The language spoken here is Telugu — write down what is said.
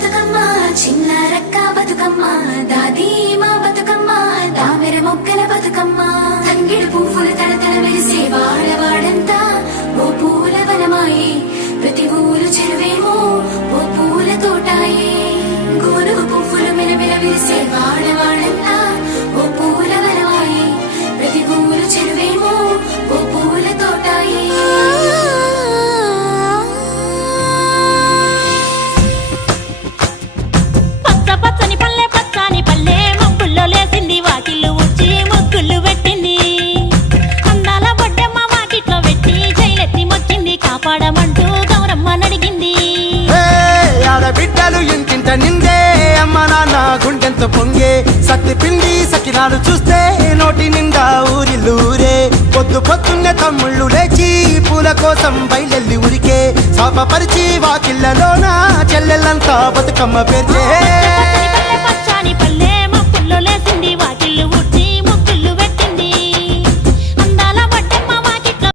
బతుకమ్మ చిన్న రక్క బతుకమ్మ దాది మా బతుకమ్మ దామెర మొక్కల బతుకమ్మ తంగిడు పువ్వులు తడతడ మెరిసే వాడవాడంతా ఓ పూల వనమాయే ప్రతి ఊరు చెరువేమో ఓ పూల తోటాయే గోరుగు పువ్వులు మెలమెల విరిసే వాడవాడంతా ఓ పూల వనమాయే ప్రతి ఊరు చెరువేమో ఓ పూల తోటాయే పచ్చని పల్లె పచ్చని పల్లె మబ్బుల్లో లేసింది వాకిళ్ళు ఊడ్చి ముగ్గులు పెట్టింది అందాల బొడ్డమ్మ వాకిట్లో పెట్టి జైలెత్తి మొక్కింది కాపాడమంటూ గౌరమ్మ నడిగింది ఆడబిడ్డలు ఇంటింట నిందే అమ్మ నాన్న గుండెంత పొంగే సత్తి పిండి సకినాలు చూస్తే నోటి నిండా ఊరిల్లూరే పొద్దున్నే తమ్ముళ్ళు లేచి పూల కోసం బయలెల్లి ఉరికే శాపపరిచి వాకిళ్ళలోన చెల్లెళ్ళంతా బతుకమ్మ పేర్చే